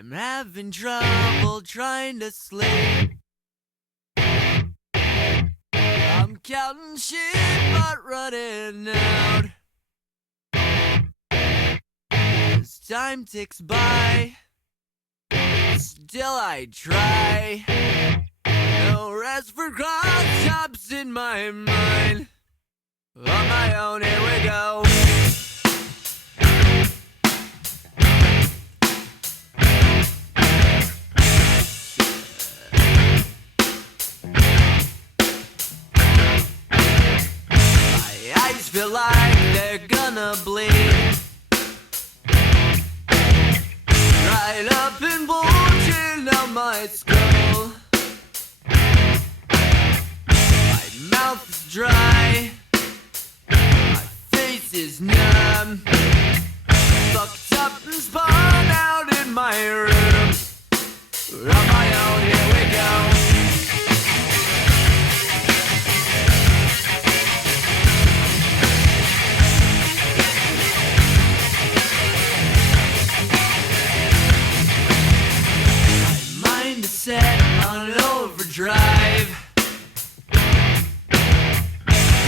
I'm having trouble trying to sleep. I'm counting sheep but running out. As time ticks by, still I try. No rest for cross-tops in my mind. On my own, here we go. My eyes feel like they're gonna bleed. Right up and bulging out my skull. My mouth is dry. My face is numb. Fucked up and spun out in my room. On my own, here we go. Set on overdrive.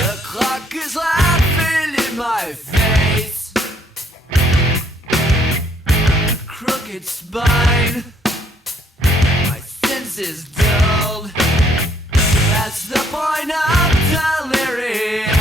The clock is laughing in my face. Crooked spine. My senses dulled. That's the point of delirium.